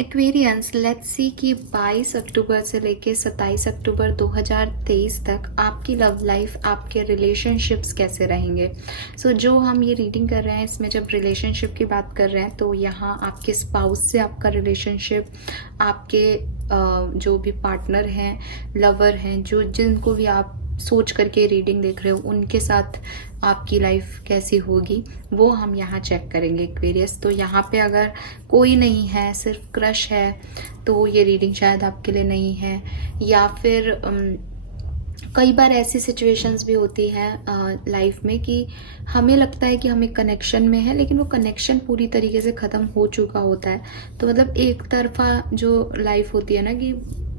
Aquarians, let's see कि 22 अक्टूबर से लेके 27 अक्टूबर 2023 तक आपकी लव लाइफ, आपके रिलेशनशिप्स कैसे रहेंगे। जो हम ये रीडिंग कर रहे हैं, इसमें जब रिलेशनशिप की बात कर रहे हैं तो यहाँ आपके स्पाउस से आपका रिलेशनशिप, आपके जो भी पार्टनर हैं, लवर हैं, जो जिनको भी आप सोच करके रीडिंग देख रहे हो, उनके साथ आपकी लाइफ कैसी होगी वो हम यहाँ चेक करेंगे एक्वेरियस। तो यहाँ पे अगर कोई नहीं है, सिर्फ क्रश है, तो ये रीडिंग शायद आपके लिए नहीं है। या फिर कई बार ऐसी सिचुएशंस भी होती हैं लाइफ में कि हमें लगता है कि हम एक कनेक्शन में हैं, लेकिन वो कनेक्शन पूरी तरीके से ख़त्म हो चुका होता है। तो मतलब एक तरफा जो लाइफ होती है ना, कि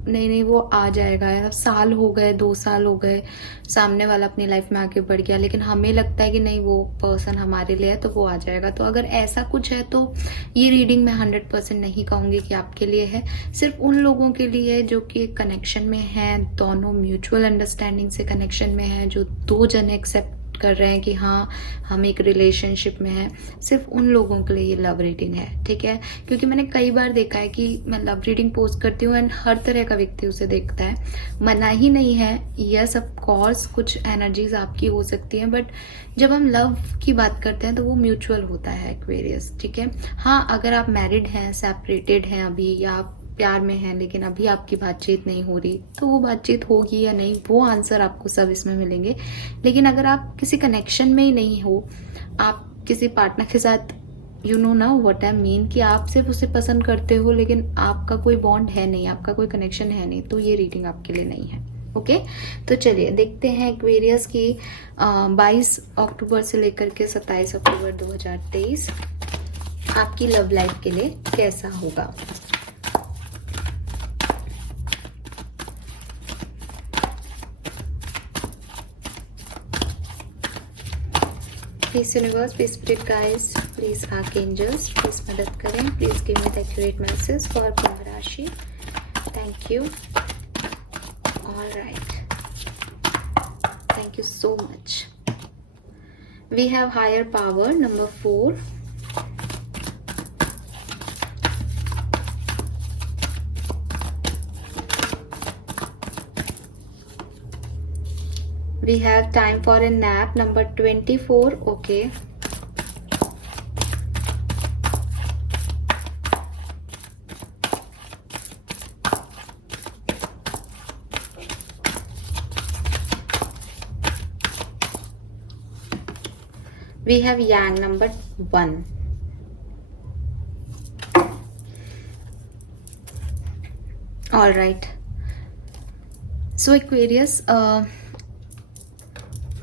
नहीं नहीं वो आ जाएगा, अब साल हो गए, 2 साल हो गए, सामने वाला अपनी लाइफ में आगे बढ़ गया, लेकिन हमें लगता है कि नहीं वो पर्सन हमारे लिए है तो वो आ जाएगा। तो अगर ऐसा कुछ है तो ये रीडिंग मैं 100% नहीं कहूँगी कि आपके लिए है। सिर्फ उन लोगों के लिए है जो कि कनेक्शन में हैं, दोनों म्यूचुअल अंडरस्टैंडिंग से कनेक्शन में हैं, जो दो जने एक्सेप्ट कर रहे हैं कि हाँ हम एक रिलेशनशिप में हैं। सिर्फ उन लोगों के लिए ये लव रीडिंग है, ठीक है। क्योंकि मैंने कई बार देखा है कि मैं लव रीडिंग पोस्ट करती हूँ एंड हर तरह का व्यक्ति उसे देखता है। मना ही नहीं है, यस ऑफ कोर्स कुछ एनर्जीज आपकी हो सकती हैं, बट जब हम लव की बात करते हैं तो वो म्यूचुअल होता है एक्वेरियस, ठीक है। हाँ, अगर आप मैरिड हैं, सेपरेटेड हैं अभी, या आप प्यार में हैं लेकिन अभी आपकी बातचीत नहीं हो रही, तो वो बातचीत होगी या नहीं वो आंसर आपको सब इसमें मिलेंगे। लेकिन अगर आप किसी कनेक्शन में ही नहीं हो, आप किसी पार्टनर के साथ, यू नो ना व्हाट आई मीन, कि आप सिर्फ उसे पसंद करते हो लेकिन आपका कोई बॉन्ड है नहीं, आपका कोई कनेक्शन है नहीं, तो ये रीडिंग आपके लिए नहीं है। ओके, तो चलिए देखते हैं एक्वेरियस की 22 अक्टूबर से लेकर के 27 अक्टूबर 2023 आपकी लव लाइफ के लिए कैसा होगा। Please universe, please spirit guys, please archangels, please मदद करें, please give me the accurate message for Kumbh rashi. Thank you. Alright, thank you so much. We have higher power number 4, we have time for a nap number 24. Okay, we have yang number 1. All right, so Aquarius,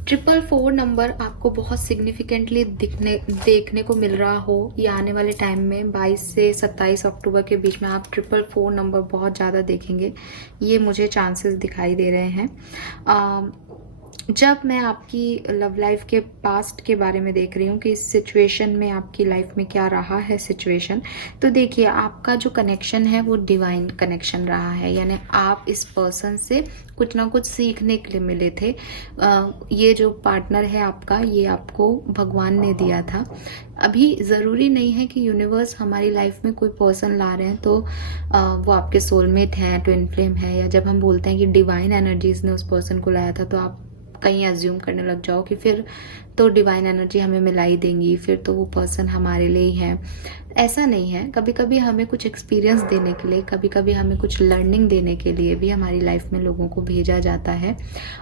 444 number आपको बहुत significantly देखने को मिल रहा हो ये आने वाले time में। 22 से 27 अक्टूबर के बीच में आप 444 नंबर बहुत ज़्यादा देखेंगे, ये मुझे चांसेस दिखाई दे रहे हैं। जब मैं आपकी लव लाइफ के पास्ट के बारे में देख रही हूँ कि इस सिचुएशन में आपकी लाइफ में क्या रहा है सिचुएशन, तो देखिए आपका जो कनेक्शन है वो डिवाइन कनेक्शन रहा है, यानी आप इस पर्सन से कुछ ना कुछ सीखने के लिए मिले थे। ये जो पार्टनर है आपका, ये आपको भगवान ने दिया था। अभी ज़रूरी नहीं है कि यूनिवर्स हमारी लाइफ में कोई पर्सन ला रहे हैं तो वो आपके सोलमेट हैं, ट्विन फ्लेम है, या जब हम बोलते हैं कि डिवाइन एनर्जीज ने उस पर्सन को लाया था, तो आप कहीं अज्यूम करने लग जाओ कि फिर तो डिवाइन एनर्जी हमें मिलाई देंगी, फिर तो वो पर्सन हमारे लिए ही है। ऐसा नहीं है। कभी कभी हमें कुछ एक्सपीरियंस देने के लिए, कभी कभी हमें कुछ लर्निंग देने के लिए भी हमारी लाइफ में लोगों को भेजा जाता है।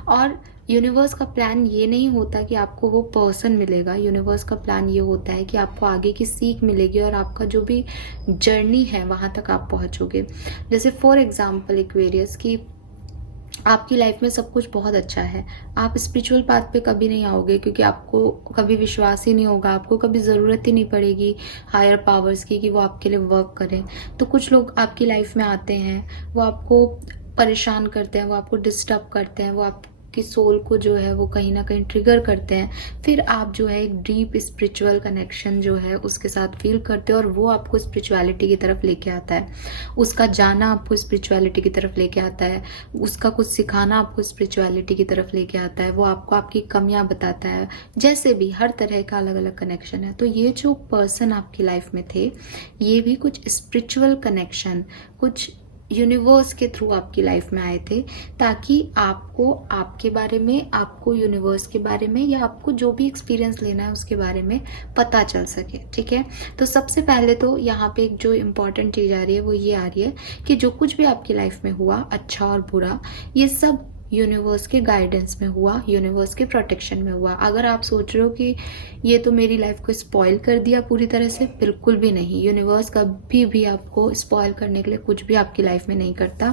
और यूनिवर्स का प्लान ये नहीं होता कि आपको वो पर्सन मिलेगा। यूनिवर्स का प्लान ये होता है कि आपको आगे की सीख मिलेगी और आपका जो भी जर्नी है वहाँ तक आप पहुँचोगे। जैसे फॉर एग्जाम्पल एक्वेरियस की आपकी लाइफ में सब कुछ बहुत अच्छा है, आप स्पिरिचुअल पाथ पे कभी नहीं आओगे क्योंकि आपको कभी विश्वास ही नहीं होगा, आपको कभी ज़रूरत ही नहीं पड़ेगी हायर पावर्स की कि वो आपके लिए वर्क करें। तो कुछ लोग आपकी लाइफ में आते हैं, वो आपको परेशान करते हैं, वो आपको डिस्टर्ब करते हैं, वो आपकी सोल को जो है वो कहीं ना कहीं ट्रिगर करते हैं, फिर आप जो है एक डीप स्पिरिचुअल कनेक्शन जो है उसके साथ फील करते हो, और वो आपको स्पिरिचुअलिटी की तरफ लेके आता है। उसका जाना आपको स्पिरिचुअलिटी की तरफ लेके आता है, उसका कुछ सिखाना आपको स्पिरिचुअलिटी की तरफ लेके आता है, वो आपको आपकी कमियां बताता है, जैसे भी हर तरह का अलग अलग कनेक्शन है। तो ये जो पर्सन आपकी लाइफ में थे, ये भी कुछ स्पिरिचुअल कनेक्शन, कुछ यूनिवर्स के थ्रू आपकी लाइफ में आए थे, ताकि आपको आपके बारे में, आपको यूनिवर्स के बारे में, या आपको जो भी एक्सपीरियंस लेना है उसके बारे में पता चल सके। ठीक है, तो सबसे पहले तो यहाँ पे एक जो इम्पॉर्टेंट चीज़ आ रही है वो ये आ रही है कि जो कुछ भी आपकी लाइफ में हुआ, अच्छा और बुरा, ये सब यूनिवर्स के गाइडेंस में हुआ, यूनिवर्स के प्रोटेक्शन में हुआ। अगर आप सोच रहे हो कि ये तो मेरी लाइफ को स्पॉइल कर दिया पूरी तरह से, बिल्कुल भी नहीं। यूनिवर्स कभी भी आपको स्पॉइल करने के लिए कुछ भी आपकी लाइफ में नहीं करता,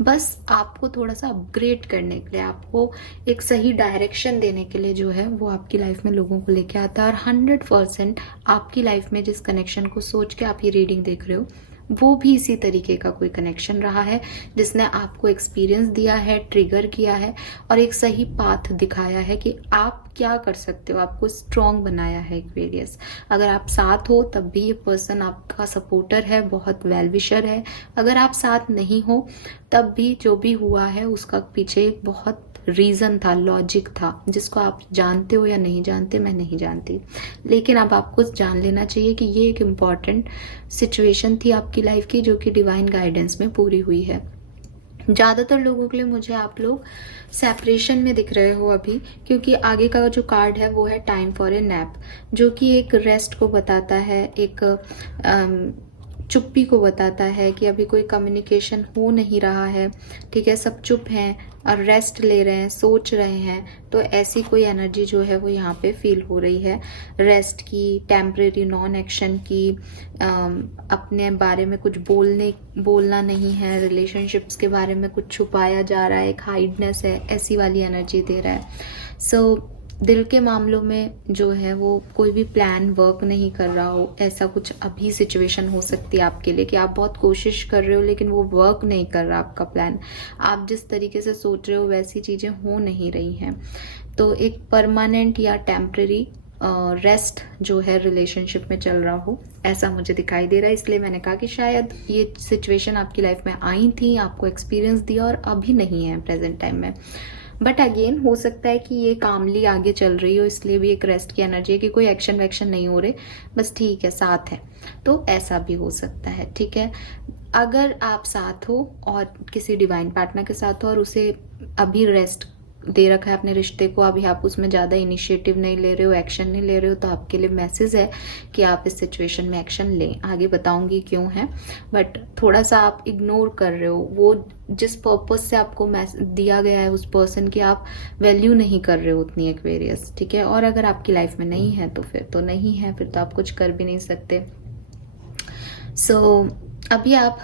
बस आपको थोड़ा सा अपग्रेड करने के लिए, आपको एक सही डायरेक्शन देने के लिए जो है वो आपकी लाइफ में लोगों को लेके आता है। और 100% आपकी लाइफ में जिस कनेक्शन को सोच के आप ये रीडिंग देख रहे हो, वो भी इसी तरीके का कोई कनेक्शन रहा है, जिसने आपको एक्सपीरियंस दिया है, ट्रिगर किया है, और एक सही पाथ दिखाया है कि आप क्या कर सकते हो, आपको स्ट्रॉन्ग बनाया है एक्वेरियस। अगर आप साथ हो तब भी ये पर्सन आपका सपोर्टर है, बहुत वेल विशर है। अगर आप साथ नहीं हो तब भी जो भी हुआ है उसका पीछे एक बहुत रीज़न था, लॉजिक था, जिसको आप जानते हो या नहीं जानते, मैं नहीं जानती, लेकिन अब आपको जान लेना चाहिए कि ये एक इम्पॉर्टेंट सिचुएशन थी आपकी लाइफ की, जो कि डिवाइन गाइडेंस में पूरी हुई है। ज़्यादातर लोगों के लिए मुझे आप लोग सेपरेशन में दिख रहे हो अभी, क्योंकि आगे का जो कार्ड है वो है टाइम फॉर ए नैप, जो कि एक रेस्ट को बताता है, एक चुप्पी को बताता है कि अभी कोई कम्युनिकेशन हो नहीं रहा है। ठीक है, सब चुप हैं और रेस्ट ले रहे हैं, सोच रहे हैं। तो ऐसी कोई एनर्जी जो है वो यहाँ पे फील हो रही है, रेस्ट की, टेम्परेरी नॉन एक्शन की, अपने बारे में कुछ बोलना नहीं है, रिलेशनशिप्स के बारे में कुछ छुपाया जा रहा है, एक हाइडनेस है, ऐसी वाली एनर्जी दे रहा है। सो दिल के मामलों में जो है वो कोई भी प्लान वर्क नहीं कर रहा हो, ऐसा कुछ अभी सिचुएशन हो सकती है आपके लिए, कि आप बहुत कोशिश कर रहे हो लेकिन वो वर्क नहीं कर रहा आपका प्लान, आप जिस तरीके से सोच रहे हो वैसी चीज़ें हो नहीं रही हैं। तो एक परमानेंट या टेम्पररी रेस्ट जो है रिलेशनशिप में चल रहा हो, ऐसा मुझे दिखाई दे रहा है। इसलिए मैंने कहा कि शायद ये सिचुएशन आपकी लाइफ में आई थी, आपको एक्सपीरियंस दिया, और अभी नहीं है प्रेजेंट टाइम में। बट अगेन हो सकता है कि ये कामली आगे चल रही हो, इसलिए भी एक रेस्ट की एनर्जी है कि कोई एक्शन वैक्शन नहीं हो रहे, बस ठीक है, साथ है, तो ऐसा भी हो सकता है। ठीक है, अगर आप साथ हो और किसी डिवाइन पार्टनर के साथ हो और उसे अभी रेस्ट दे रखा है अपने रिश्ते को, अभी आप उसमें ज़्यादा इनिशिएटिव नहीं ले रहे हो, एक्शन नहीं ले रहे हो, तो आपके लिए मैसेज है कि आप इस सिचुएशन में एक्शन लें। आगे बताऊंगी क्यों है, बट थोड़ा सा आप इग्नोर कर रहे हो वो जिस पर्पस से आपको दिया गया है, उस पर्सन की आप वैल्यू नहीं कर रहे हो उतनी, एक्वेरियस। ठीक है, और अगर आपकी लाइफ में नहीं है तो फिर तो नहीं है, फिर तो आप कुछ कर भी नहीं सकते। सो अभी आप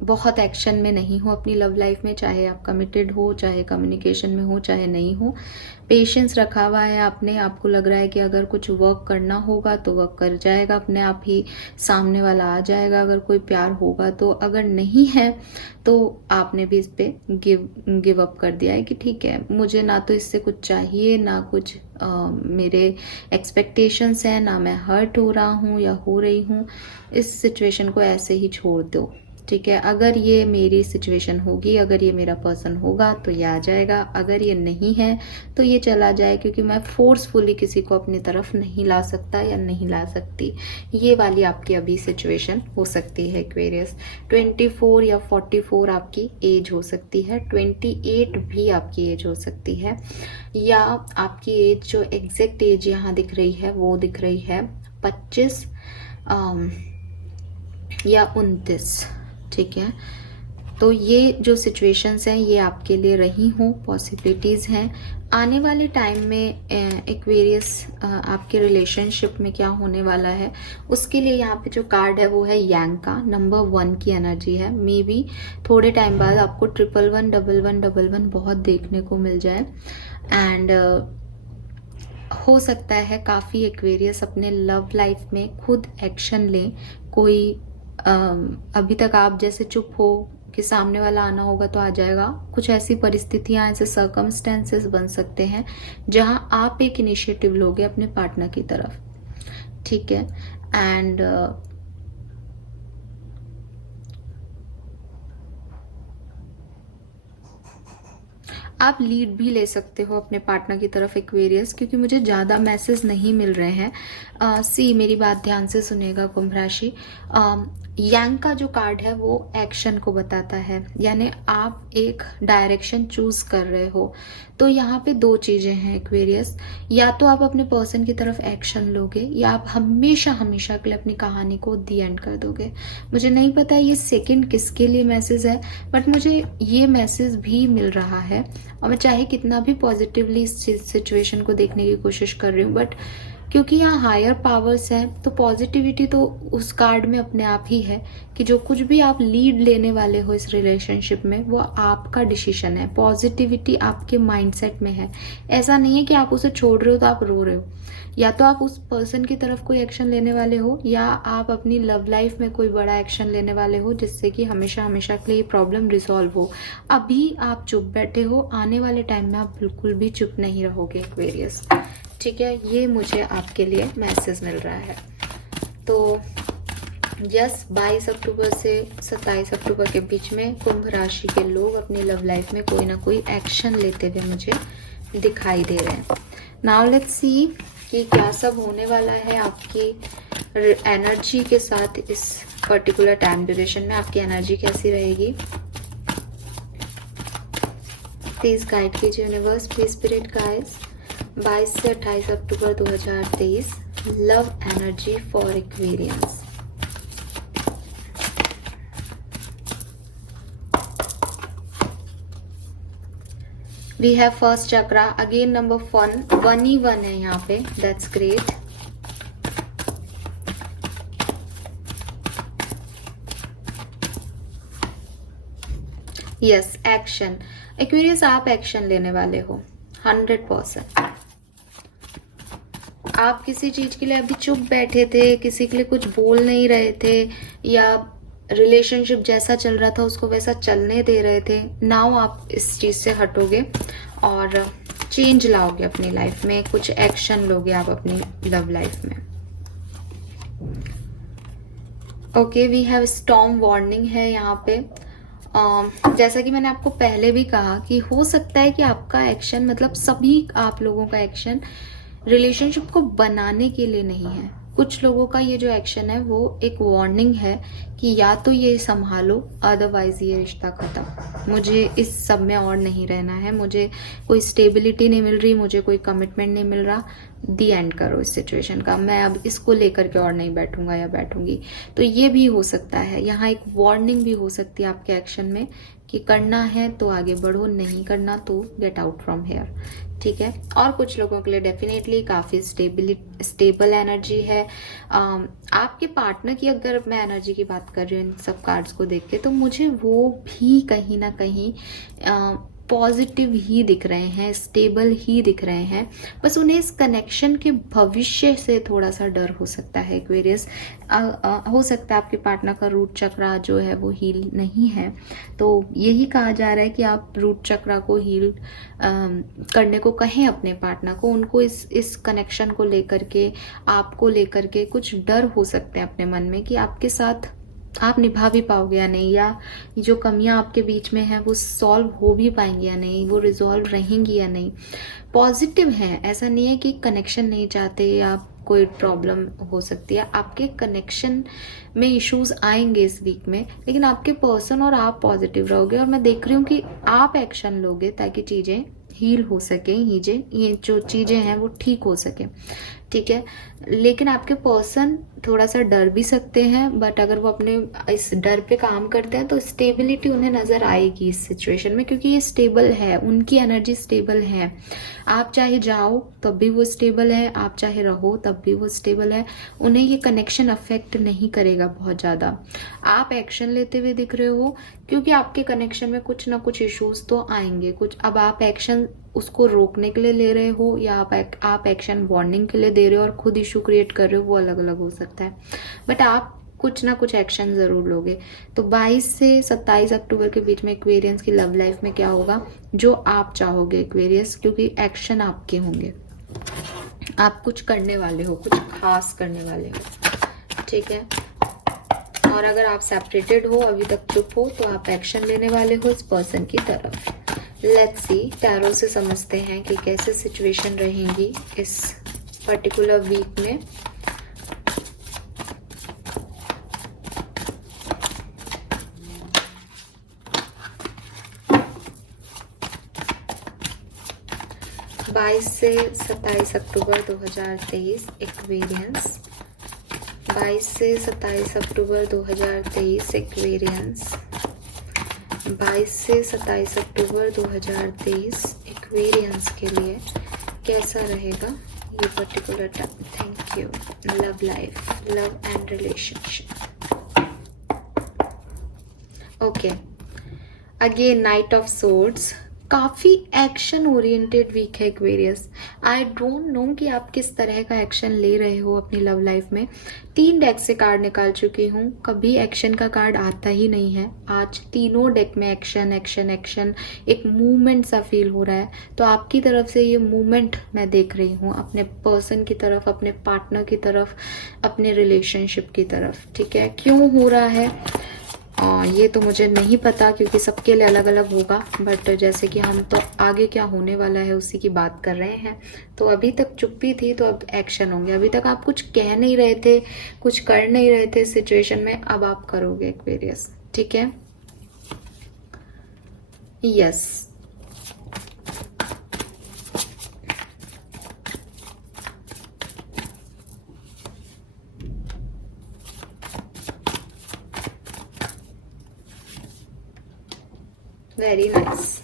बहुत एक्शन में नहीं हो अपनी लव लाइफ में, चाहे आप कमिटेड हो, चाहे कम्युनिकेशन में हो, चाहे नहीं हो। पेशेंस रखा हुआ है आपने, आपको लग रहा है कि अगर कुछ वर्क करना होगा तो वर्क कर जाएगा, अपने आप ही सामने वाला आ जाएगा अगर कोई प्यार होगा तो। अगर नहीं है तो आपने भी इस पे गिव अप कर दिया है कि ठीक है, मुझे ना तो इससे कुछ चाहिए, ना कुछ मेरे एक्सपेक्टेशंस हैं, ना मैं हर्ट हो रहा हूँ या हो रही हूँ, इस सिचुएशन को ऐसे ही छोड़ दो। ठीक है, अगर ये मेरी सिचुएशन होगी, अगर ये मेरा पर्सन होगा तो ये आ जाएगा, अगर ये नहीं है तो ये चला जाए, क्योंकि मैं फोर्सफुली किसी को अपनी तरफ नहीं ला सकता या नहीं ला सकती। ये वाली आपकी अभी सिचुएशन हो सकती है एक्वेरियस। 24 या 44 आपकी एज हो सकती है, 28 भी आपकी एज हो सकती है, या आपकी एज जो एग्जैक्ट एज यहाँ दिख रही है वो दिख रही है 25 या 29। ठीक है, तो ये जो सिचुएशंस हैं ये आपके लिए रही हों, पॉसिबिलिटीज़ हैं। आने वाले टाइम में एक्वेरियस आपके रिलेशनशिप में क्या होने वाला है उसके लिए यहाँ पे जो कार्ड है वो है यांग का, नंबर 1 की एनर्जी है। मे बी थोड़े टाइम बाद आपको 111 11 बहुत देखने को मिल जाए, एंड हो सकता है काफ़ी एक्वेरियस अपने लव लाइफ में खुद एक्शन लें। कोई अभी तक आप जैसे चुप हो, कि सामने वाला आना होगा तो आ जाएगा। कुछ ऐसी परिस्थितियां, ऐसे सर्कमस्टेंसेस बन सकते हैं जहां आप एक इनिशिएटिव लोगे अपने पार्टनर की तरफ, ठीक है। एंड आप लीड भी ले सकते हो अपने पार्टनर की तरफ एक्वेरियस, क्योंकि मुझे ज़्यादा मैसेज नहीं मिल रहे हैं। सी मेरी बात ध्यान से सुनिएगा कुंभ राशि। यांग का जो कार्ड है वो एक्शन को बताता है, यानी आप एक डायरेक्शन चूज कर रहे हो। तो यहाँ पे दो चीजें हैं एक्वेरियस, या तो आप अपने पर्सन की तरफ एक्शन लोगे या आप हमेशा हमेशा के लिए अपनी कहानी को दी एंड कर दोगे। मुझे नहीं पता ये सेकंड किसके लिए मैसेज है, बट मुझे ये मैसेज भी मिल रहा है और मैं चाहे कितना भी पॉजिटिवली इस सिचुएशन को देखने की कोशिश कर रही हूँ, बट क्योंकि यहाँ हायर पावर्स है तो पॉजिटिविटी तो उस कार्ड में अपने आप ही है कि जो कुछ भी आप लीड लेने वाले हो इस रिलेशनशिप में वो आपका डिसीजन है। पॉजिटिविटी आपके माइंडसेट में है। ऐसा नहीं है कि आप उसे छोड़ रहे हो तो आप रो रहे हो। या तो आप उस पर्सन की तरफ कोई एक्शन लेने वाले हो या आप अपनी लव लाइफ में कोई बड़ा एक्शन लेने वाले हो जिससे कि हमेशा हमेशा के लिए ये प्रॉब्लम रिजॉल्व हो। अभी आप चुप बैठे हो, आने वाले टाइम में आप बिल्कुल भी चुप नहीं रहोगे एक्वेरियस, ठीक है। ये मुझे आपके लिए मैसेज मिल रहा है। तो यस, 22 अक्टूबर से 27 अक्टूबर के बीच में कुंभ राशि के लोग अपनी लव लाइफ में कोई ना कोई एक्शन लेते हुए मुझे दिखाई दे रहे हैं। नाउ लेट्स सी कि क्या सब होने वाला है आपकी एनर्जी के साथ इस पर्टिकुलर टाइम ड्यूरेशन में। आपकी एनर्जी कैसी रहेगी, प्लीज गाइड कीजिए यूनिवर्स, प्लीज स्पिरिट गाइड्स। 22 से 28 अक्टूबर 2023 love energy for Aquarians. We have first chakra again, number 1 ही 1 है यहाँ पे, that's great. Yes, action. Aquarius आप एक्शन लेने वाले हो 100%। आप किसी चीज के लिए अभी चुप बैठे थे, किसी के लिए कुछ बोल नहीं रहे थे, या रिलेशनशिप जैसा चल रहा था उसको वैसा चलने दे रहे थे। नाउ आप इस चीज से हटोगे और चेंज लाओगे अपनी लाइफ में, कुछ एक्शन लोगे आप अपनी लव लाइफ में। Okay, we have storm warning है यहाँ पे। जैसा कि मैंने आपको पहले भी कहा कि हो सकता है कि आपका एक्शन, मतलब सभी आप लोगों का एक्शन रिलेशनशिप को बनाने के लिए नहीं है। कुछ लोगों का ये जो एक्शन है वो एक वार्निंग है कि या तो ये संभालो, अदरवाइज ये रिश्ता खत्म। मुझे इस सब में और नहीं रहना है, मुझे कोई स्टेबिलिटी नहीं मिल रही, मुझे कोई कमिटमेंट नहीं मिल रहा। दी एंड करो इस सिचुएशन का, मैं अब इसको लेकर के और नहीं बैठूंगा या बैठूंगी। तो ये भी हो सकता है, यहाँ एक वार्निंग भी हो सकती है आपके एक्शन में कि करना है तो आगे बढ़ो, नहीं करना तो गेट आउट फ्रॉम हेयर, ठीक है। और कुछ लोगों के लिए डेफिनेटली काफी स्टेबल एनर्जी है। आपके पार्टनर की अगर मैं एनर्जी की बात कर रही हूँ इन सब कार्ड्स को देख के, तो मुझे वो भी कहीं ना कहीं पॉजिटिव ही दिख रहे हैं, स्टेबल ही दिख रहे हैं। बस उन्हें इस कनेक्शन के भविष्य से थोड़ा सा डर हो सकता है एक्वेरियस। हो सकता है आपके पार्टनर का रूट चक्रा जो है वो हील नहीं है, तो यही कहा जा रहा है कि आप रूट चक्रा को हील करने को कहें अपने पार्टनर को। उनको इस कनेक्शन को लेकर के, आपको लेकर के कुछ डर हो सकते हैं अपने मन में कि आपके साथ आप निभा भी पाओगे या नहीं, या जो कमियां आपके बीच में हैं वो सॉल्व हो भी पाएंगी या नहीं, वो रिजॉल्व रहेंगी या नहीं। पॉजिटिव है, ऐसा नहीं है कि कनेक्शन नहीं चाहते या कोई प्रॉब्लम हो सकती है। आपके कनेक्शन में इश्यूज आएंगे इस वीक में, लेकिन आपके पर्सन और आप पॉजिटिव रहोगे। और मैं देख रही हूँ कि आप एक्शन लोगे ताकि चीजें हील हो सके, ये जो चीजें हैं वो ठीक हो सके, ठीक है। लेकिन आपके पर्सन थोड़ा सा डर भी सकते हैं, बट अगर वो अपने इस डर पे काम करते हैं तो स्टेबिलिटी उन्हें नजर आएगी इस सिचुएशन में, क्योंकि ये स्टेबल है, उनकी एनर्जी स्टेबल है। आप चाहे जाओ तब भी वो स्टेबल है, आप चाहे रहो तब भी वो स्टेबल है। उन्हें ये कनेक्शन अफेक्ट नहीं करेगा बहुत ज्यादा। आप एक्शन लेते हुए दिख रहे हो क्योंकि आपके कनेक्शन में कुछ ना कुछ इश्यूज तो आएंगे कुछ। अब आप एक्शन उसको रोकने के लिए ले रहे हो या आप एक्शन वार्निंग के लिए दे रहे हो और खुद इशू क्रिएट कर रहे हो, वो अलग अलग हो सकता है। बट आप कुछ ना कुछ एक्शन ज़रूर लोगे। तो 22 से 27 अक्टूबर के बीच में एक्वेरियंस की लव लाइफ में क्या होगा, जो आप चाहोगे एक्वेरियस, क्योंकि एक्शन आपके होंगे, आप कुछ करने वाले हो, कुछ खास करने वाले हो, ठीक है। और अगर आप सेपरेटेड हो, अभी तक चुप हो, तो आप एक्शन लेने वाले हो इस पर्सन की तरफ। लेट्स सी, टैरो से समझते हैं कि कैसे सिचुएशन रहेंगी इस पर्टिकुलर वीक में। बाईस से 27 अक्टूबर 2023 एक्वेरियंस। 22 से 27 अक्टूबर 2023 एक्वेरियंस। 22 से 27 अक्टूबर 2023 एक्वेरियंस के लिए कैसा रहेगा ये particular time. Thank you. Love life, love and relationship. Okay, again night of swords. काफ़ी एक्शन ओरिएंटेड वीक है एक्वेरियस। आई डोंट नो कि आप किस तरह का एक्शन ले रहे हो अपनी लव लाइफ में। 3 डेक से कार्ड निकाल चुकी हूँ, कभी एक्शन का कार्ड आता ही नहीं है। आज तीनों डेक में एक्शन एक्शन एक्शन, एक मूवमेंट सा फील हो रहा है। तो आपकी तरफ से ये मूवमेंट मैं देख रही हूँ, अपने पर्सन की तरफ, अपने पार्टनर की तरफ, अपने रिलेशनशिप की तरफ, ठीक है। क्यों हो रहा है ये तो मुझे नहीं पता, क्योंकि सबके लिए अलग अलग होगा। बट जैसे कि हम तो आगे क्या होने वाला है उसी की बात कर रहे हैं। तो अभी तक चुप्पी थी, तो अब एक्शन होंगे। अभी तक आप कुछ कह नहीं रहे थे, कुछ कर नहीं रहे थे सिचुएशन में, अब आप करोगे एक्वेरियस, ठीक है। Yes, very nice.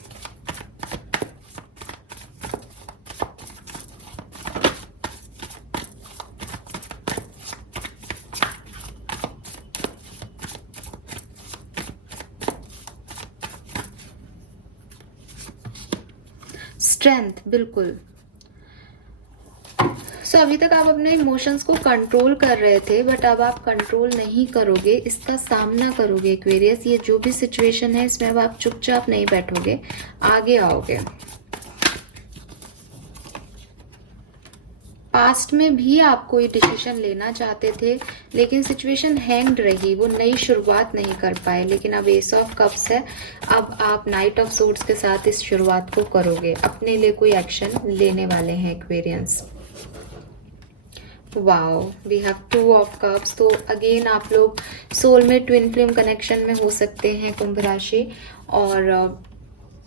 स्ट्रेंथ, बिल्कुल। सो अभी तक आप अपने इमोशंस को कंट्रोल कर रहे थे, बट अब आप कंट्रोल नहीं करोगे, इसका सामना करोगे एक्वेरियस। ये जो भी सिचुएशन है इसमें अब आप चुपचाप नहीं बैठोगे, आगे आओगे। पास्ट में भी आप कोई डिसीजन लेना चाहते थे, लेकिन सिचुएशन हैंग्ड रही, वो नई शुरुआत नहीं कर पाए। लेकिन अब एस ऑफ कप्स है, अब आप नाइट ऑफ सोर्ड्स के साथ इस शुरुआत को करोगे, अपने लिए कोई एक्शन लेने वाले हैं Aquarians. Wow, we have 2 of cups. तो अगेन आप लोग सोल में ट्विन फ्लेम कनेक्शन में हो सकते हैं, कुंभ राशि। और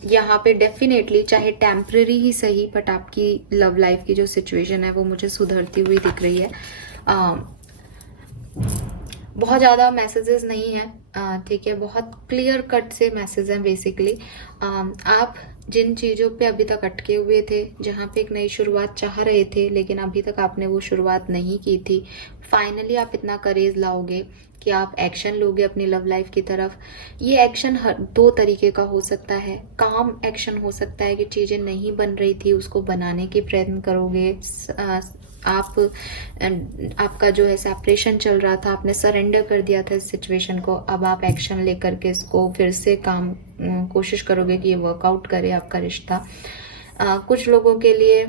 यहाँ पे डेफिनेटली, चाहे टेम्पररी ही सही, बट आपकी लव लाइफ की जो सिचुएशन है वो मुझे सुधरती हुई दिख रही है। बहुत ज़्यादा मैसेजेस नहीं है, ठीक है, बहुत क्लियर कट से मैसेज हैं बेसिकली। आप जिन चीज़ों पे अभी तक अटके हुए थे, जहाँ पे एक नई शुरुआत चाह रहे थे, लेकिन अभी तक आपने वो शुरुआत नहीं की थी, फाइनली आप इतना करेज लाओगे कि आप एक्शन लोगे अपनी लव लाइफ की तरफ। ये एक्शन 2 तरीके का हो सकता है। काम एक्शन हो सकता है कि चीज़ें नहीं बन रही थी, उसको बनाने के प्रयत्न करोगे। आपका जो है सेपरेशन चल रहा था, आपने सरेंडर कर दिया था इस सिचुएशन को, अब आप एक्शन लेकर के इसको फिर से कोशिश करोगे कि ये वर्कआउट करे आपका रिश्ता। कुछ लोगों के लिए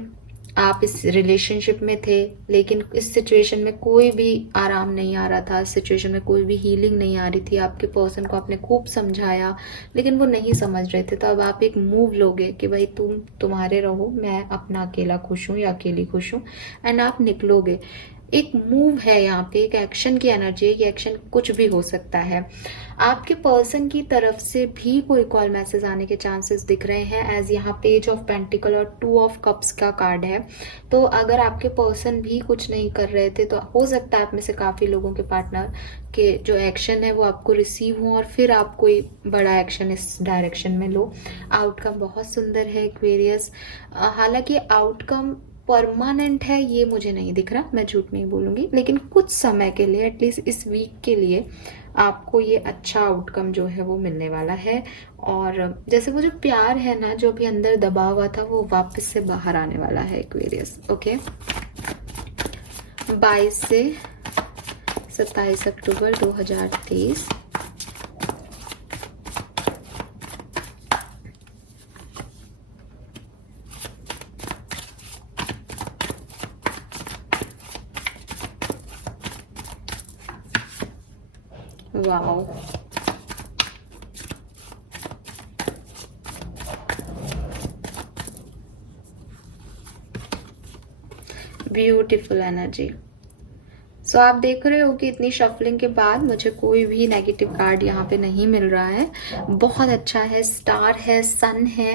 आप इस रिलेशनशिप में थे, लेकिन इस सिचुएशन में कोई भी आराम नहीं आ रहा था, इस सिचुएशन में कोई भी हीलिंग नहीं आ रही थी। आपके पर्सन को आपने खूब समझाया, लेकिन वो नहीं समझ रहे थे। तो अब आप एक मूव लोगे कि भाई तुम्हारे रहो, मैं अपना अकेला खुश हूँ या अकेली खुश हूँ, एंड आप निकलोगे। एक मूव है यहाँ पे, एक एक्शन की एनर्जी है। ये एक्शन कुछ भी हो सकता है। आपके पर्सन की तरफ से भी कोई कॉल मैसेज आने के चांसेस दिख रहे हैं, एज यहाँ पेज ऑफ पेंटिकल और 2 ऑफ कप्स का कार्ड है। तो अगर आपके पर्सन भी कुछ नहीं कर रहे थे, तो हो सकता है आप में से काफ़ी लोगों के पार्टनर के जो एक्शन है वो आपको रिसीव हो, और फिर आप कोई बड़ा एक्शन इस डायरेक्शन में लो। आउटकम बहुत सुंदर है एक्वेरियस। हालांकि आउटकम परमानेंट है ये मुझे नहीं दिख रहा, मैं झूठ नहीं बोलूँगी, लेकिन कुछ समय के लिए, एटलीस्ट इस वीक के लिए, आपको ये अच्छा आउटकम जो है वो मिलने वाला है। और जैसे वो जो प्यार है ना, जो भी अंदर दबा हुआ था, वो वापस से बाहर आने वाला है एक्वेरियस। ओके, 22 से 27 October 2023। Wow, beautiful energy. So आप देख रहे हो कि इतनी शफलिंग के बाद मुझे कोई भी नेगेटिव कार्ड यहाँ पे नहीं मिल रहा है। बहुत अच्छा है, स्टार है, सन है।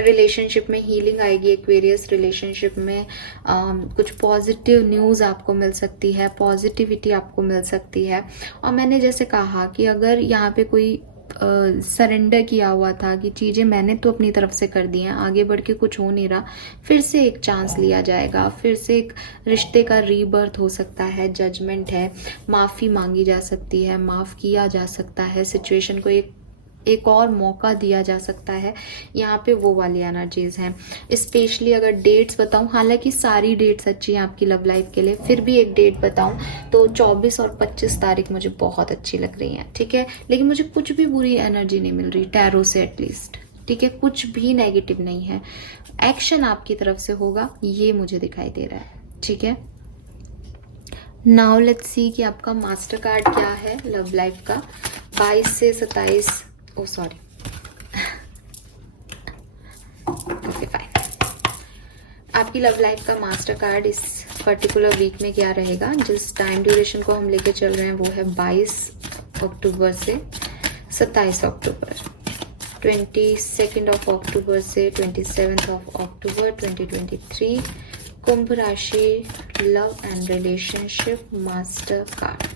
रिलेशनशिप में हीलिंग आएगी, एक्वेरियस रिलेशनशिप में कुछ पॉजिटिव न्यूज़ आपको मिल सकती है, पॉजिटिविटी आपको मिल सकती है। और मैंने जैसे कहा कि अगर यहाँ पे कोई सरेंडर किया हुआ था कि चीज़ें मैंने तो अपनी तरफ से कर दी हैं, आगे बढ़ के कुछ हो नहीं रहा, फिर से एक चांस लिया जाएगा, फिर से एक रिश्ते का रीबर्थ हो सकता है, जजमेंट है, माफ़ी मांगी जा सकती है, माफ़ किया जा सकता है, सिचुएशन को एक और मौका दिया जा सकता है। यहाँ पे वो वाली एनर्जीज हैं। स्पेशली अगर डेट्स बताऊँ, हालांकि सारी डेट्स अच्छी हैं आपकी लव लाइफ के लिए, फिर भी एक डेट बताऊँ तो 24 और 25 तारीख मुझे बहुत अच्छी लग रही हैं, ठीक है। लेकिन मुझे कुछ भी बुरी एनर्जी नहीं मिल रही टैरो से एटलीस्ट, ठीक है। कुछ भी नेगेटिव नहीं है। एक्शन आपकी तरफ से होगा, ये मुझे दिखाई दे रहा है, ठीक है। नाउ लेट्स सी कि आपका मास्टर कार्ड क्या है लव लाइफ का 22 से 27। ओ सॉरी, ओके फाइन। आपकी लव लाइफ का मास्टर कार्ड इस पर्टिकुलर वीक में क्या रहेगा? जिस टाइम ड्यूरेशन को हम लेके चल रहे हैं वो है 22 अक्टूबर से 27 अक्टूबर, 22 ऑफ अक्टूबर से 27 ऑफ अक्टूबर 2023। कुंभ राशि, love and relationship master card.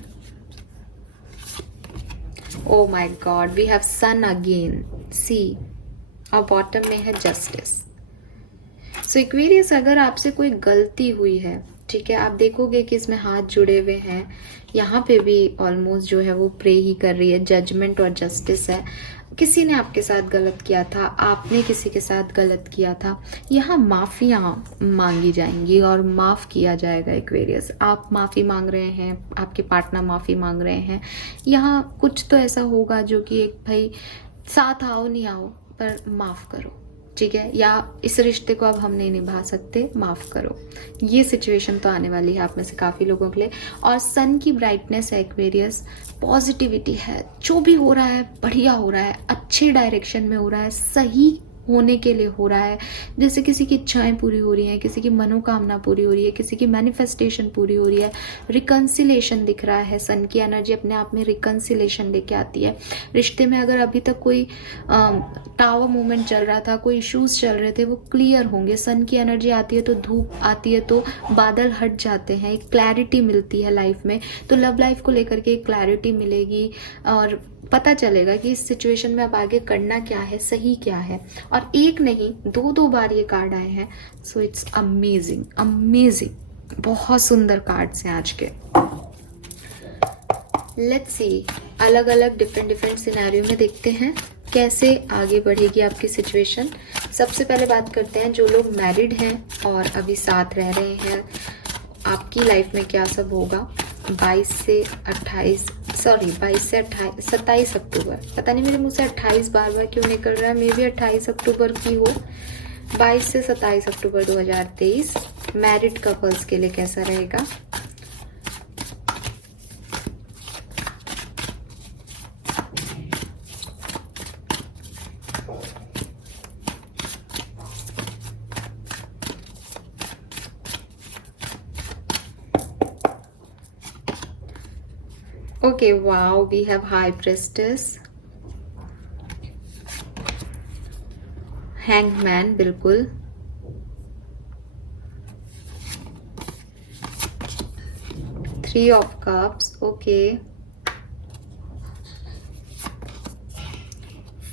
Oh my God, we have sun again, see. और बॉटम में है जस्टिस। सो एक्वेरियस, अगर आपसे कोई गलती हुई है, ठीक है, आप देखोगे कि इसमें हाथ जुड़े हुए हैं, यहाँ पे भी ऑलमोस्ट जो है वो प्रे ही कर रही है, जजमेंट और जस्टिस है। किसी ने आपके साथ गलत किया था, आपने किसी के साथ गलत किया था, यहाँ माफियाँ मांगी जाएंगी और माफ़ किया जाएगा एक्वेरियस। आप माफ़ी मांग रहे हैं, आपके पार्टनर माफ़ी मांग रहे हैं, यहाँ कुछ तो ऐसा होगा जो कि एक भाई साथ आओ नहीं आओ पर माफ़ करो, ठीक है, या इस रिश्ते को अब हम नहीं निभा सकते, माफ़ करो। ये सिचुएशन तो आने वाली है आप में से काफ़ी लोगों के लिए। और सन की ब्राइटनेस है एक्वेरियस, पॉजिटिविटी है, जो भी हो रहा है बढ़िया हो रहा है, अच्छे डायरेक्शन में हो रहा है, सही होने के लिए हो रहा है। जैसे किसी की इच्छाएं पूरी हो रही हैं, किसी की मनोकामना पूरी हो रही है, किसी की मैनिफेस्टेशन पूरी हो रही है, रिकन्सिलेशन दिख रहा है। सन की एनर्जी अपने आप में रिकन्सिलेशन लेके आती है। रिश्ते में अगर अभी तक कोई टावर मूवमेंट चल रहा था, कोई इश्यूज चल रहे थे, वो क्लियर होंगे। सन की एनर्जी आती है तो धूप आती है तो बादल हट जाते हैं, एक क्लैरिटी मिलती है लाइफ में। तो लव लाइफ को लेकर के एक क्लैरिटी मिलेगी और पता चलेगा कि इस सिचुएशन में अब आगे करना क्या है, सही क्या है। और एक नहीं, दो बार ये कार्ड आए हैं। सो इट्स अमेजिंग, अमेजिंग, बहुत सुंदर कार्ड्स हैं आज के। लेट्स सी, अलग अलग डिफरेंट सिनेरियो में देखते हैं कैसे आगे बढ़ेगी आपकी सिचुएशन। सबसे पहले बात करते हैं जो लोग मैरिड हैं और अभी साथ रह रहे हैं, आपकी लाइफ में क्या सब होगा 22 से 27 अक्टूबर। पता नहीं मेरे मुंह से 28 बार बार क्यों निकल रहा है, मे भी 28 अक्टूबर की हो। 22 से 27 अक्टूबर 2023 मैरिड कपल्स के लिए कैसा रहेगा? Okay, wow, we have High Priestess, Hanged Man, बिल्कुल, Three of Cups, okay,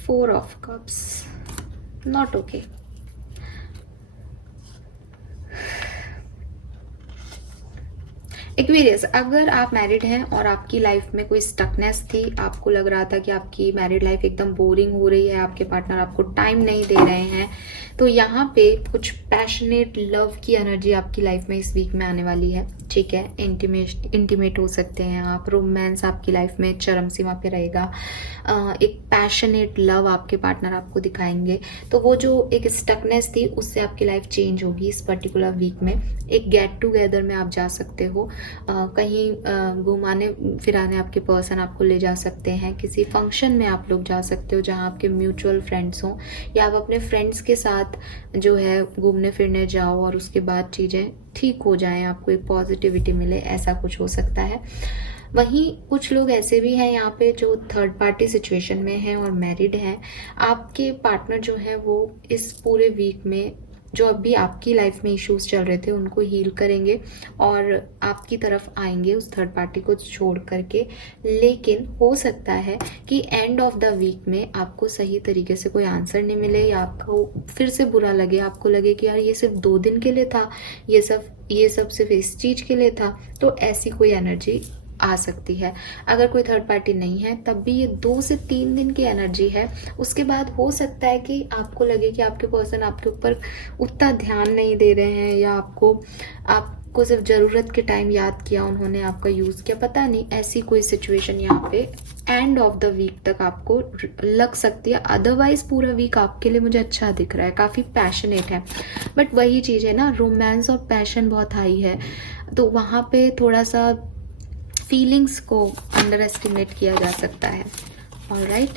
Four of Cups, not okay. Aquarius, अगर आप मैरिड हैं और आपकी लाइफ में कोई स्टकनेस थी, आपको लग रहा था कि आपकी मैरिड लाइफ एकदम बोरिंग हो रही है, आपके पार्टनर आपको टाइम नहीं दे रहे हैं, तो यहाँ पे कुछ पैशनेट लव की एनर्जी आपकी लाइफ में इस वीक में आने वाली है। ठीक है, इंटीमेट हो सकते हैं आप, रोमांस आपकी लाइफ में चरम सीमा पे रहेगा, एक पैशनेट लव आपके पार्टनर आपको दिखाएंगे। तो वो जो एक स्टकनेस थी उससे आपकी लाइफ चेंज होगी इस पर्टिकुलर वीक में। एक गेट टुगेदर में आप जा सकते हो, कहीं घुमाने फिराने आपके पर्सन आपको ले जा सकते हैं, किसी फंक्शन में आप लोग जा सकते हो जहाँ आपके म्यूचुअल फ्रेंड्स हों, या आप अपने फ्रेंड्स के साथ जो है घूमने फिरने जाओ और उसके बाद चीज़ें ठीक हो जाएं, आपको एक पॉजिटिविटी मिले, ऐसा कुछ हो सकता है। वहीं कुछ लोग ऐसे भी हैं यहाँ पे जो थर्ड पार्टी सिचुएशन में हैं और मैरिड हैं। आपके पार्टनर जो है वो इस पूरे वीक में जो अभी आपकी लाइफ में इश्यूज चल रहे थे उनको हील करेंगे और आपकी तरफ आएंगे उस थर्ड पार्टी को छोड़ करके। लेकिन हो सकता है कि एंड ऑफ द वीक में आपको सही तरीके से कोई आंसर नहीं मिले, या आपको फिर से बुरा लगे, आपको लगे कि यार ये सिर्फ 2 दिन के लिए था, ये सब सिर्फ इस चीज़ के लिए था। तो ऐसी कोई एनर्जी आ सकती है। अगर कोई थर्ड पार्टी नहीं है तब भी ये 2 से 3 दिन की एनर्जी है। उसके बाद हो सकता है कि आपको लगे कि आपके पर्सन आपके ऊपर उतना ध्यान नहीं दे रहे हैं, या आपको सिर्फ ज़रूरत के टाइम याद किया उन्होंने, आपका यूज़ किया, पता नहीं। ऐसी कोई सिचुएशन यहाँ पे एंड ऑफ द वीक तक आपको लग सकती है। अदरवाइज पूरा वीक आपके लिए मुझे अच्छा दिख रहा है, काफ़ी पैशनेट है। बट वही चीज़ है ना, रोमांस और पैशन बहुत हाई है, तो वहाँ पे थोड़ा सा फीलिंग्स को अंडर एस्टिमेट किया जा सकता है। ऑलराइट,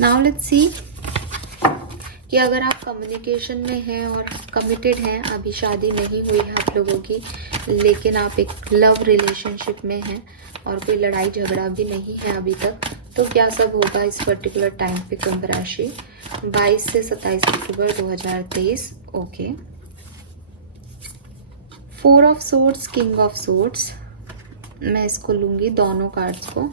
नाउ लेट्स सी कि अगर आप कम्युनिकेशन में हैं और कमिटेड हैं, अभी शादी नहीं हुई है आप लोगों की, लेकिन आप एक लव रिलेशनशिप में हैं और कोई लड़ाई झगड़ा भी नहीं है अभी तक, तो क्या सब होगा इस पर्टिकुलर टाइम पे कुंभ राशि 22 से 27 October 2023। Okay, 4 of swords, king of swords, मैं इसको लूंगी दोनों कार्ड्स को।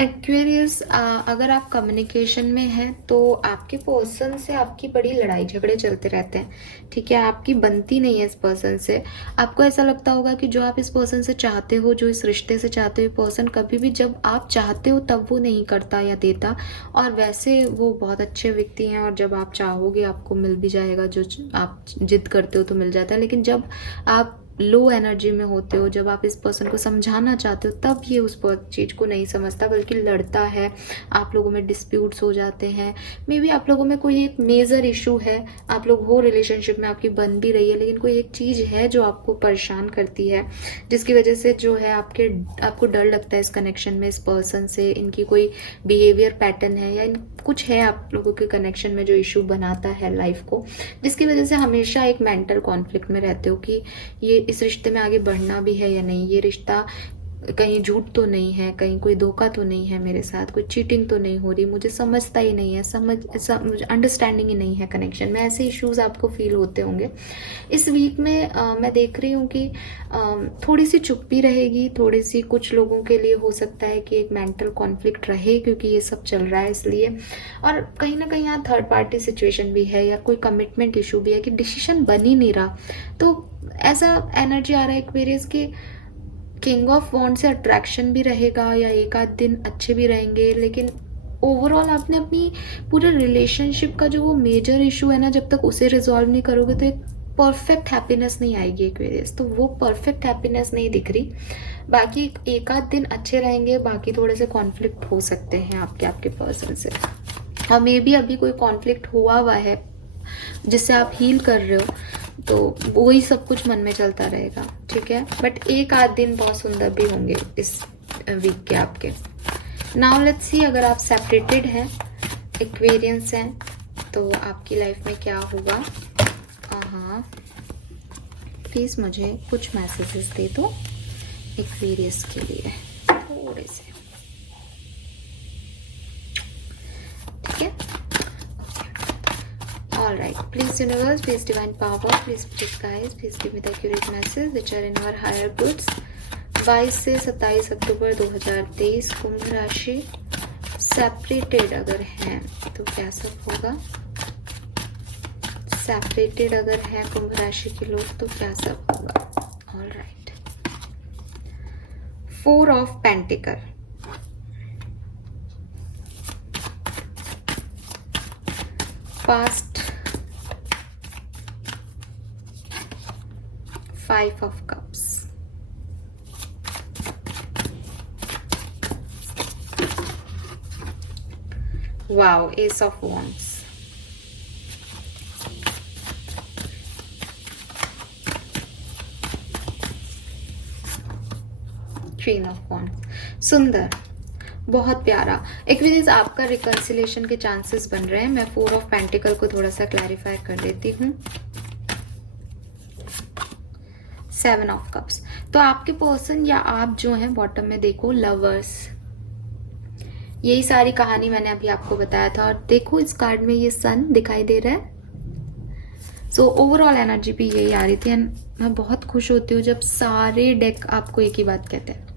एक्वेरियस, अगर आप कम्युनिकेशन में हैं तो आपके पर्सन से आपकी बड़ी लड़ाई झगड़े चलते रहते हैं। ठीक है, आपकी बनती नहीं है इस पर्सन से। आपको ऐसा लगता होगा कि जो आप इस पर्सन से चाहते हो, जो इस रिश्ते से चाहते हो, पर्सन कभी भी जब आप चाहते हो तब वो नहीं करता या देता। और वैसे वो बहुत अच्छे व्यक्ति हैं और जब आप चाहोगे आपको मिल भी जाएगा, जो आप जिद करते हो तो मिल जाता है। लेकिन जब आप लो एनर्जी में होते हो, जब आप इस पर्सन को समझाना चाहते हो, तब ये उस चीज़ को नहीं समझता बल्कि लड़ता है। आप लोगों में डिस्प्यूट्स हो जाते हैं, मे बी आप लोगों में कोई एक मेजर इशू है, आप लोग हो रिलेशनशिप में, आपकी बन भी रही है, लेकिन कोई एक चीज़ है जो आपको परेशान करती है, जिसकी वजह से जो है आपको डर लगता है इस कनेक्शन में, इस पर्सन से। इनकी कोई बिहेवियर पैटर्न है या कुछ है आप लोगों के कनेक्शन में जो इशू बनाता है लाइफ को, जिसकी वजह से हमेशा एक मेंटल कॉन्फ्लिक्ट में रहते हो कि ये इस रिश्ते में आगे बढ़ना भी है या नहीं, ये रिश्ता कहीं झूठ तो नहीं है, कहीं कोई धोखा तो नहीं है मेरे साथ, कोई चीटिंग तो नहीं हो रही, मुझे समझता ही नहीं है, मुझे अंडरस्टैंडिंग ही नहीं है कनेक्शन में। ऐसे इश्यूज आपको फील होते होंगे। इस वीक में मैं देख रही हूँ कि थोड़ी सी चुप्पी रहेगी, थोड़ी सी कुछ लोगों के लिए हो सकता है कि एक मेंटल कॉन्फ्लिक्ट रहे, क्योंकि ये सब चल रहा है इसलिए। और कहीं ना कहीं यहाँ थर्ड पार्टी सिचुएशन भी है या कोई कमिटमेंट इशू भी है कि डिसीजन बन ही नहीं रहा। तो ऐसा एनर्जी आ रहा है एक्वेरियस की किंग ऑफ वॉन्ड से अट्रैक्शन भी रहेगा या एक आध दिन अच्छे भी रहेंगे, लेकिन ओवरऑल आपने अपनी पूरे रिलेशनशिप का जो वो मेजर इशू है ना, जब तक उसे रिजॉल्व नहीं करोगे तो एक परफेक्ट हैप्पीनेस नहीं आएगी एक्वेरियस। तो वो परफेक्ट हैप्पीनेस नहीं दिख रही। बाकी एक आध दिन अच्छे रहेंगे, बाकी थोड़े से कॉन्फ्लिक्ट हो सकते हैं आपके पर्सन से, और मे बी अभी कोई कॉन्फ्लिक्ट हुआ है जिससे आप हील कर रहे हो, तो वही सब कुछ मन में चलता रहेगा। ठीक है, बट एक आध दिन बहुत सुंदर भी होंगे इस वीक के आपके। नाउ लेट्स सी, अगर आप सेपरेटेड हैं, एक्वेरियंस हैं, तो आपकी लाइफ में क्या होगा। हाँ, प्लीज़ मुझे कुछ मैसेजेस दे दो एक्वेरियस के लिए थोड़े से, ठीक है। All right, please universe, please divine power, please protect guys, please give me the accurate message which are in our higher goods। 22 से 27 अक्टूबर 2023 कुंभ राशि सेपरेटेड अगर हैं तो क्या सब होगा। सेपरेटेड अगर हैं कुंभ राशि के लोग तो क्या सब होगा। All right, 4 of pentacle, past 5 of cups, wow, ace of wands, queen of wands। सुंदर, बहुत प्यारा। एक्वेरियस आपका रिकंसिलेशन के चांसेस बन रहे हैं। मैं 4 ऑफ पेंटिकल को थोड़ा सा क्लैरिफाई कर देती हूँ। 7 ऑफ कप्स, तो आपके पर्सन या आप जो हैं बॉटम में देखो लवर्स, यही सारी कहानी मैंने अभी आपको बताया था। और देखो इस कार्ड में ये सन दिखाई दे रहा है। सो ओवरऑल एनर्जी भी यही आ रही थी एंड मैं बहुत खुश होती हूँ जब सारे डेक आपको एक ही बात कहते हैं।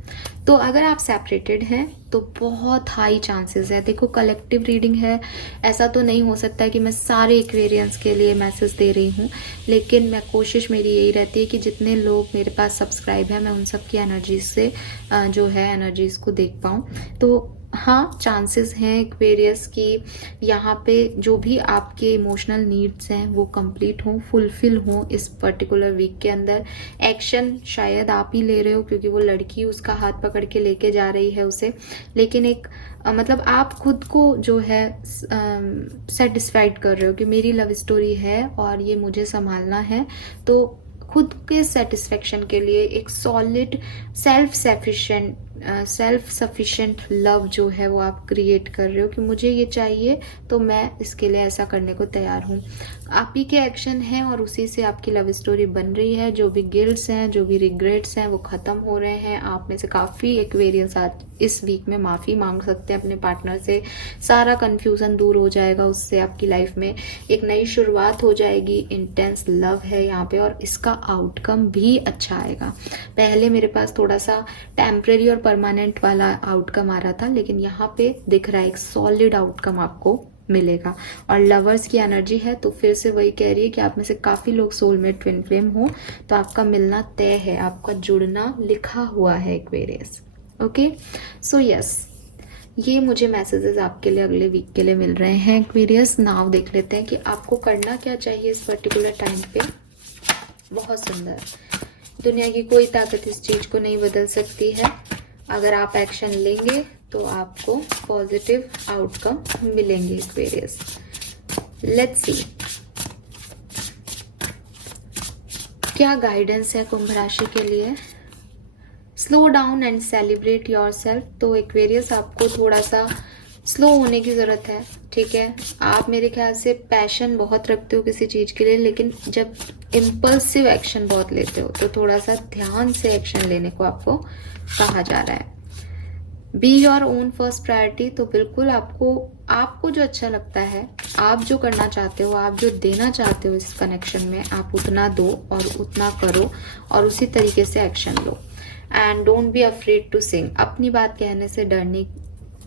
तो अगर आप सेपरेटेड हैं तो बहुत हाई चांसेस है। देखो कलेक्टिव रीडिंग है, ऐसा तो नहीं हो सकता है कि मैं सारे एक्वेरियंस के लिए मैसेज दे रही हूँ, लेकिन मैं कोशिश मेरी यही रहती है कि जितने लोग मेरे पास सब्सक्राइब है मैं उन सब की एनर्जी से जो है एनर्जीज को देख पाऊँ। तो हाँ, चांसेस हैं एक्वेरियस की यहाँ पे जो भी आपके इमोशनल नीड्स हैं वो कंप्लीट हों, फुलफिल हों इस पर्टिकुलर वीक के अंदर। एक्शन शायद आप ही ले रहे हो क्योंकि वो लड़की उसका हाथ पकड़ के लेके जा रही है उसे, लेकिन एक मतलब आप खुद को जो है सेटिस्फाइड कर रहे हो कि मेरी लव स्टोरी है और ये मुझे संभालना है। तो खुद के सेटिस्फेक्शन के लिए एक सॉलिड सेल्फ सफिशिएंट लव जो है वो आप क्रिएट कर रहे हो कि मुझे ये चाहिए तो मैं इसके लिए ऐसा करने को तैयार हूँ। आप ही के एक्शन हैं और उसी से आपकी लव स्टोरी बन रही है। जो भी गिल्ट्स हैं, जो भी रिग्रेट्स हैं वो ख़त्म हो रहे हैं। आप में से काफ़ी एक्वेरियंस आज इस वीक में माफ़ी मांग सकते हैं अपने पार्टनर से। सारा कन्फ्यूज़न दूर हो जाएगा, उससे आपकी लाइफ में एक नई शुरुआत हो जाएगी। इंटेंस लव है यहाँ पे और इसका आउटकम भी अच्छा आएगा। पहले मेरे पास थोड़ा सा टेम्परेरी और परमानेंट वाला आउटकम आ रहा था, लेकिन यहाँ पे दिख रहा है एक सॉलिड आउटकम आपको मिलेगा। और लवर्स की एनर्जी है तो फिर से वही कह रही है कि आप में से काफ़ी लोग सोलमेट ट्विन फ्लेम हो, तो आपका मिलना तय है, आपका जुड़ना लिखा हुआ है एक्वेरियस। ओके, सो यस, ये मुझे मैसेजेस आपके लिए अगले वीक के लिए मिल रहे हैं एक्वेरियस। नाउ देख लेते हैं कि आपको करना क्या चाहिए इस पर्टिकुलर टाइम पे। बहुत सुंदर, दुनिया की कोई ताकत इस चीज़ को नहीं बदल सकती है। अगर आप एक्शन लेंगे तो आपको पॉजिटिव आउटकम मिलेंगे एक्वेरियस। लेट्स सी क्या गाइडेंस है कुंभ राशि के लिए। Slow down and celebrate yourself. तो एक्वेरियस आपको थोड़ा सा स्लो होने की ज़रूरत है, ठीक है। आप मेरे ख्याल से पैशन बहुत रखते हो किसी चीज़ के लिए, लेकिन जब इम्पल्सिव एक्शन बहुत लेते हो तो थोड़ा सा ध्यान से एक्शन लेने को आपको कहा जा रहा है। Be your own first priority. तो बिल्कुल आपको जो अच्छा लगता है, आप जो करना चाहते हो, आप जो देना चाहते हो इस कनेक्शन में, आप उतना दो और उतना करो और उसी तरीके से एक्शन लो। And don't be afraid to sing. अपनी बात कहने से डरने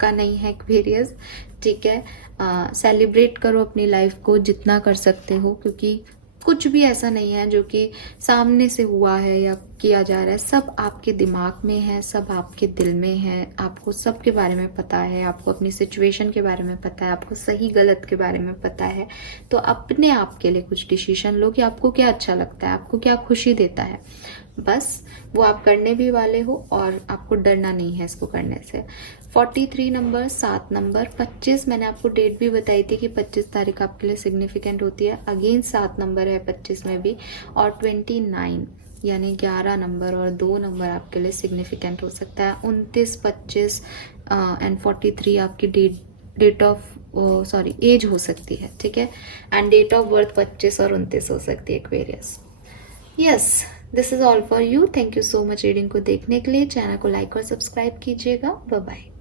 का नहीं है एक्वेरियस, ठीक है। सेलिब्रेट करो अपनी लाइफ को जितना कर सकते हो, क्योंकि कुछ भी ऐसा नहीं है जो कि सामने से हुआ है या किया जा रहा है। सब आपके दिमाग में है, सब आपके दिल में है। आपको सब के बारे में पता है, आपको अपनी सिचुएशन के बारे में पता है, आपको सही गलत के बारे में पता है। तो अपने आप के लिए कुछ डिसीजन लो कि आपको क्या अच्छा लगता है, आपको क्या खुशी देता है। बस वो आप करने भी वाले हो और आपको डरना नहीं है इसको करने से। 43 नंबर, 7 नंबर, 25 मैंने आपको डेट भी बताई थी कि 25 तारीख आपके लिए सिग्निफिकेंट होती है। अगेन 7 नंबर है 25 में भी, और 29 यानी 11 नंबर और 2 नंबर आपके लिए सिग्निफिकेंट हो सकता है। 29, 25 एंड 43 आपकी डेट ऑफ एज हो सकती है, ठीक है। एंड डेट ऑफ बर्थ 25 और 29 हो सकती है Aquarius. Yes, this is all for you. Thank you so much reading को देखने के लिए। चैनल को लाइक और सब्सक्राइब कीजिएगा। Bye bye.